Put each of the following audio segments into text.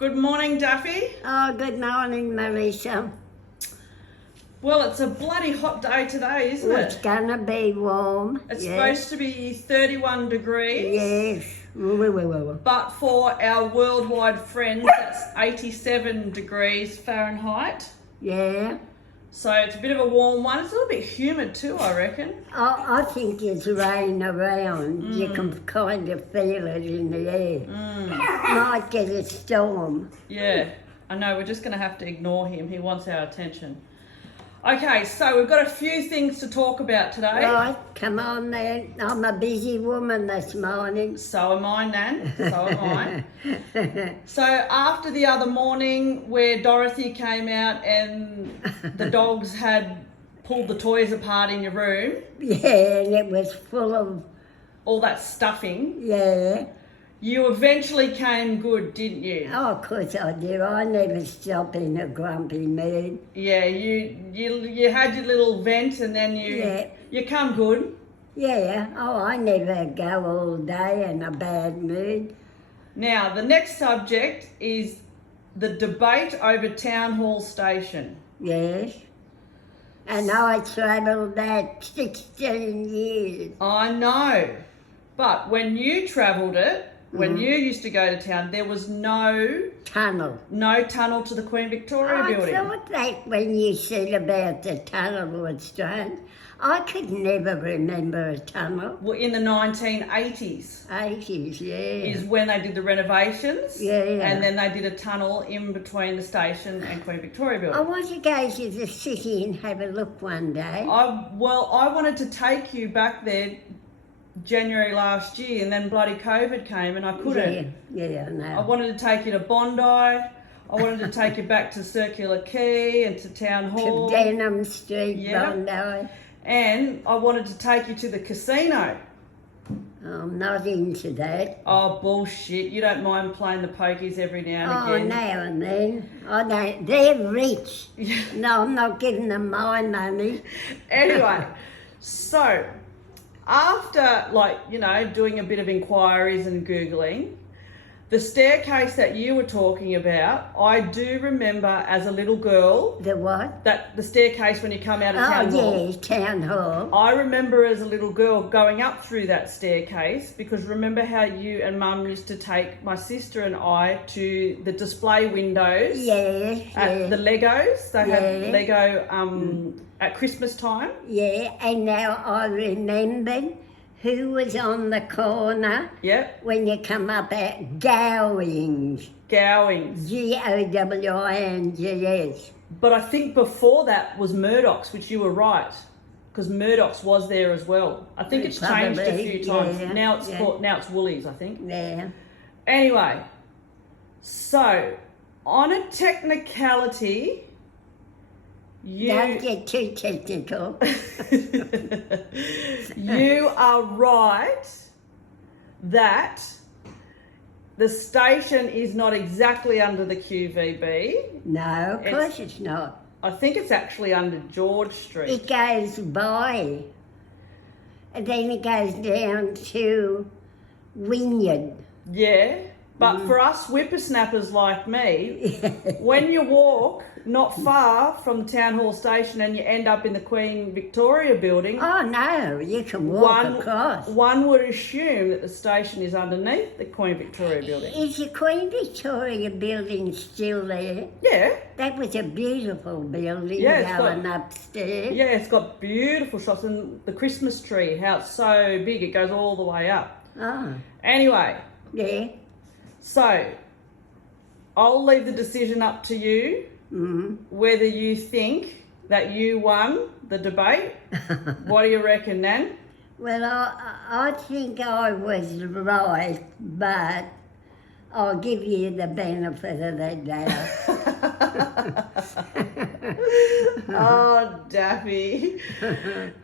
Good morning, Daffy. Oh, good morning, Melissa. Well, it's a bloody hot day today, isn't It's it? gonna be warm. It's yes. supposed to be 31 degrees. Yes. But for our worldwide friends, that's 87 degrees Fahrenheit. Yeah. So it's a bit of a warm one. It's a little bit humid too, I reckon. I think it's rain around. You can kind of feel it in the air. Might get a storm. Yeah, I know. We're just going to have to ignore him. He wants our attention. Okay, so we've got a few things to talk about today. Right, come on then. I'm a busy woman this morning. So am I, Nan. So am I. So after the other morning where Dorothy came out and the dogs had pulled the toys apart in your room, Yeah, and it was full of, all that stuffing, yeah. you eventually came good, didn't you? Oh, of course I do. I never stop in a grumpy mood. Yeah, you had your little vent and then you come good. Yeah, oh, I never go all day in a bad mood. Now, the next subject is the debate over Town Hall Station. Yes. And I travelled that 16 years. I know. But when you travelled it, when you used to go to town, there was no Tunnel. tunnel to the Queen Victoria building. I thought that when you said about the tunnel was strange. I could never remember a tunnel. Well, in the 1980s 80s, yeah. is when they did the renovations. Yeah. And then they did a tunnel in between the station and Queen Victoria I building. want to go to the city and have a look one day. I wanted to take you back there January last year, and then bloody COVID came and I couldn't. Yeah, I know. I wanted to take you to Bondi. I wanted to take you back to Circular Quay and to Town Hall. To Denham Street, Yeah. Bondi. And I wanted to take you to the casino. I'm not into that. Oh, bullshit. You don't mind playing the pokies every now and again. Now and then. I don't. They're rich. No, I'm not giving them my money. Anyway, so after, doing a bit of inquiries and Googling, the staircase that you were talking about, I do remember as a little girl, The what? that the staircase when you come out of Town Hall. Oh, yeah, Town Hall. I remember as a little girl going up through that staircase because remember how you and Mum used to take my sister and I to the display windows at the Legos. They had Lego at Christmas time. Yeah, and now I remembered who was on the corner Yep. when you come up at Gowings. Gowings. Gowings. But I think before that was Murdoch's, which you were right. Because Murdoch's was there as well. I think it's changed a few times. Yeah, Now it's Woolies, I think. Yeah. Anyway, so on a technicality, Don't get too technical. you are right that the station is not exactly under the QVB. No, of course it's not. I think it's actually under George Street. It goes by, and then it goes down to Wynyard. Yeah, but for us whippersnappers like me, when you walk not far from the Town Hall Station and you end up in the Queen Victoria building, Oh no, you can walk across. one would assume that the station is underneath the Queen Victoria building. Is the Queen Victoria building still there? Yeah, That was a beautiful building Yeah, going upstairs. yeah, it's got beautiful shots and the Christmas tree, how it's so big, it goes all the way up. Oh, Anyway, yeah. so I'll leave the decision up to you. Whether you think that you won the debate. What do you reckon, Nan? Well, I think I was right, but I'll give you the benefit of the doubt. Oh, Daffy.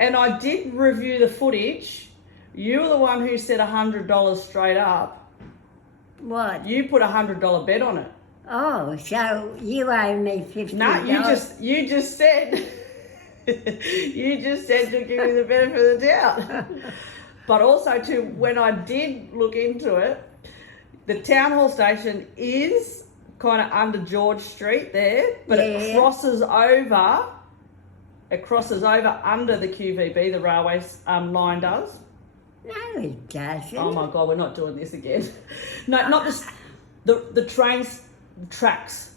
And I did review the footage. You were the one who said $100 straight up. What? You put a $100 bet on it. Oh, so you owe me $50. No, you just said you just said to give me the benefit of the doubt. But also too, when I did look into it, the Town Hall Station is kind of under George Street there, but it Yeah. crosses over. It crosses over under the QVB, the railway line does. No, it doesn't. Oh my God, we're not doing this again. No, not this. The trains tracks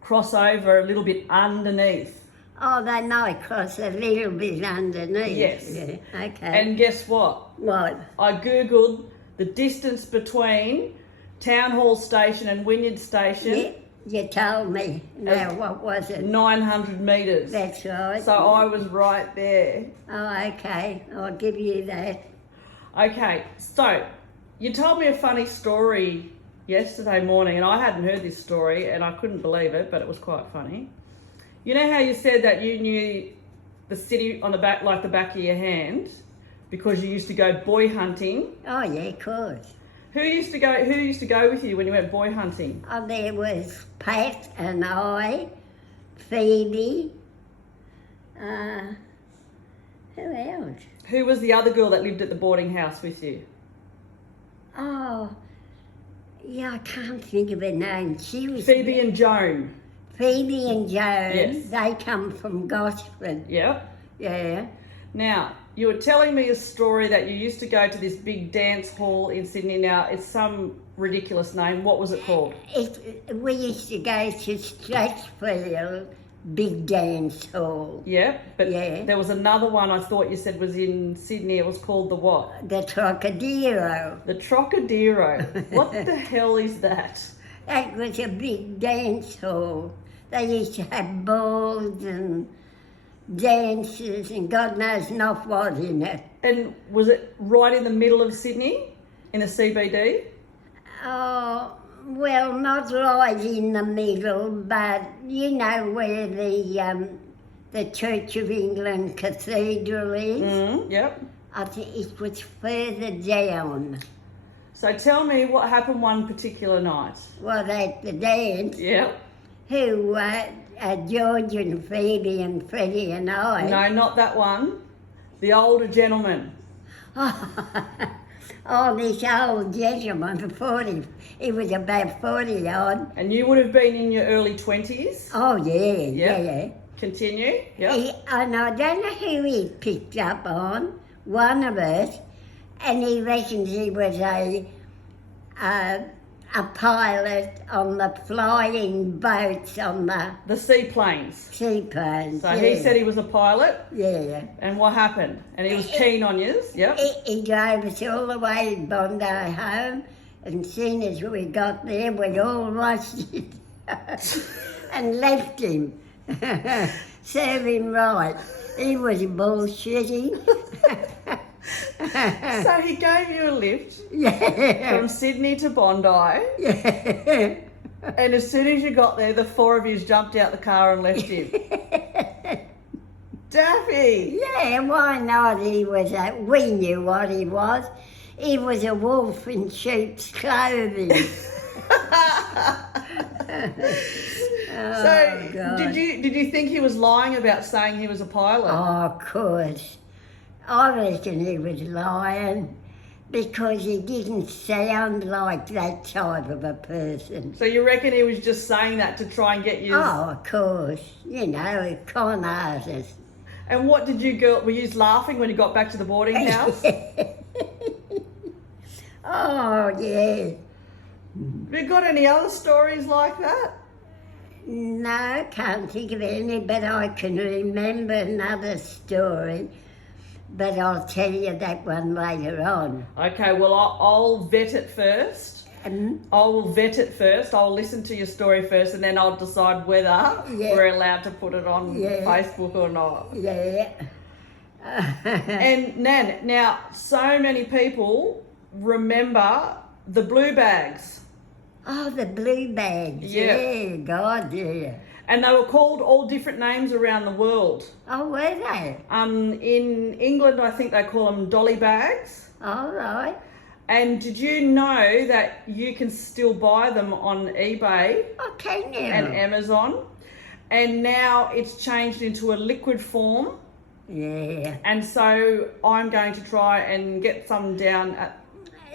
cross over a little bit underneath. Oh, they might cross a little bit underneath. Yes. Yeah, okay. And guess what? What? I googled the distance between Town Hall Station and Wynyard Station. Yeah, you told me. Now, what was it? 900 metres. That's right. So I was right there. Oh, okay. I'll give you that. Okay, so you told me a funny story yesterday morning, and I hadn't heard this story, and I couldn't believe it, but it was quite funny. You know how you said that you knew the city on the back, like the back of your hand, because you used to go boy hunting? Oh, yeah, of course. Who used to go with you when you went boy hunting? Oh, there was Pat and I, Phoebe. Who else? Who was the other girl that lived at the boarding house with you? Oh, yeah, I can't think of her name. She was Phoebe and Joan. Phoebe and Joan. Yes. They come from Gosford. Yep. Yeah. Now, you were telling me a story that you used to go to this big dance hall in Sydney. Now, it's some ridiculous name. What was it called? We used to go to Stratchfield Big Dance Hall. Yeah, but Yeah. there was another one I thought you said was in Sydney. It was called the what? The Trocadero. The Trocadero. What the hell is that? That was a big dance hall. They used to have balls and dances and God knows not what in it. And was it right in the middle of Sydney, in the CBD? Oh, well, not right in the middle, but you know where the Church of England Cathedral is? Yep. I think it was further down. So tell me what happened one particular night. Well, at the dance, Yep. who, George and Phoebe and Freddie and I. No, not that one. The older gentleman. Oh, this old gentleman, 40, he was about 40 odd. And you would have been in your early 20s. Oh, yeah, yeah. Continue. Yep. And I don't know who he picked up on, one of us, and he reckons he was a pilot on the flying boats on the seaplanes. seaplanes. So he said he was a pilot. Yeah. And what happened? And he was keen on you. Yep. He drove us all the way to Bondi home, and soon as we got there, we'd all rushed it and left him. Serve him right. He was bullshitting. So he gave you a lift Yeah. from Sydney to Bondi, Yeah. and as soon as you got there, the four of you jumped out the car and left him. Daffy! Yeah, why not? We knew what he was. He was a wolf in sheep's clothing. So, God. did you think he was lying about saying he was a pilot? Oh, of course. I reckon he was lying because he didn't sound like that type of a person. So you reckon he was just saying that to try and get you? Oh, of course. You know, a con artist. And what did were you laughing when you got back to the boarding house? Oh, yeah. Have you got any other stories like that? No, can't think of any, but I can remember another story. But I'll tell you that one later on. Okay, well, I'll vet it first. I will vet it first. I'll listen to your story first, and then I'll decide whether we're allowed to put it on Facebook or not. Yeah. And Nan, now, so many people remember the blue bags. Oh, the blue bags. Yeah, God, yeah. And they were called all different names around the world. Oh, were they? In England, I think they call them Dolly bags. All right. And did you know that you can still buy them on eBay Okay, now. and Amazon? And now it's changed into a liquid form. Yeah. And so I'm going to try and get some down at...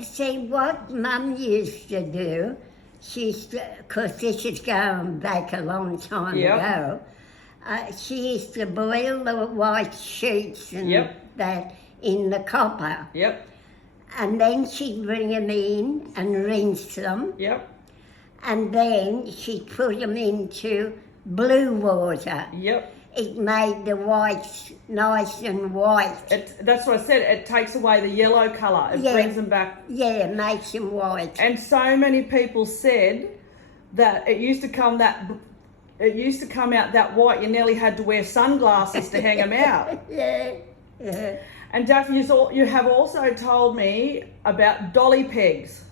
See, what Mum used to do, because this is going back a long time ago, she used to boil the white sheets and that in the copper. Yep. And then she'd bring them in and rinse them. Yep. And then she'd put them into blue water. Yep. It made the whites nice and white. That's what I said. It takes away the yellow colour. It brings them back. Yeah, it makes them white. And so many people said that it used to come out that white. You nearly had to wear sunglasses to hang them out. Yeah. And Daffy, you have also told me about Dolly pegs.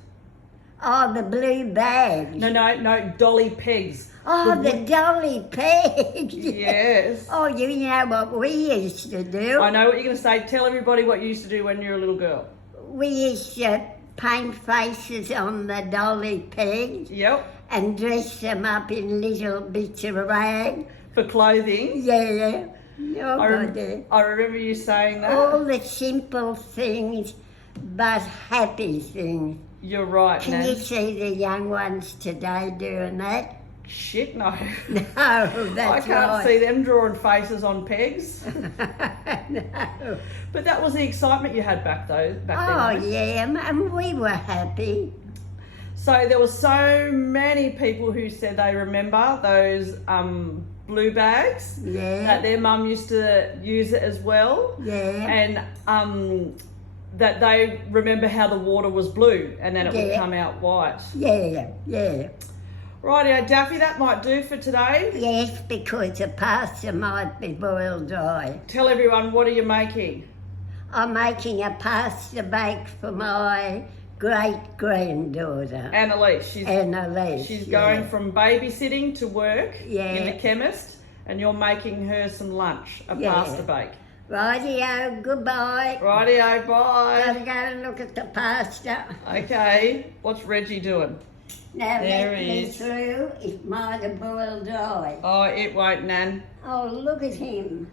Oh, the blue bags. No, Dolly pegs. Oh, the Dolly pegs. Yes. Oh, you know what we used to do? I know what you're going to say. Tell everybody what you used to do when you were a little girl. We used to paint faces on the Dolly pegs. Yep. And dress them up in little bits of rag. For clothing. Yeah. Oh, I remember you saying that. All the simple things, but happy things. You're right, Can Nan. you see the young ones today doing that? Shit, no. No, that's I can't see them drawing faces on pegs. No. But that was the excitement you had back then. Oh, yeah, and we were happy. So there were so many people who said they remember those blue bags. Yeah. That their mum used to use it as well. Yeah. And that they remember how the water was blue and then it would come out white. Yeah. Rightio, Daffy, that might do for today. Yes, because the pasta might be boiled dry. Tell everyone, what are you making? I'm making a pasta bake for my great-granddaughter. Annalise. She's going from babysitting to work in the chemist, and you're making her some lunch, a pasta bake. Rightio, goodbye. Rightio, bye. Gotta go and look at the pasta. Okay, what's Reggie doing? Now there let he me is. through, it might have boiled dry. Oh, it won't, Nan. Oh, look at him.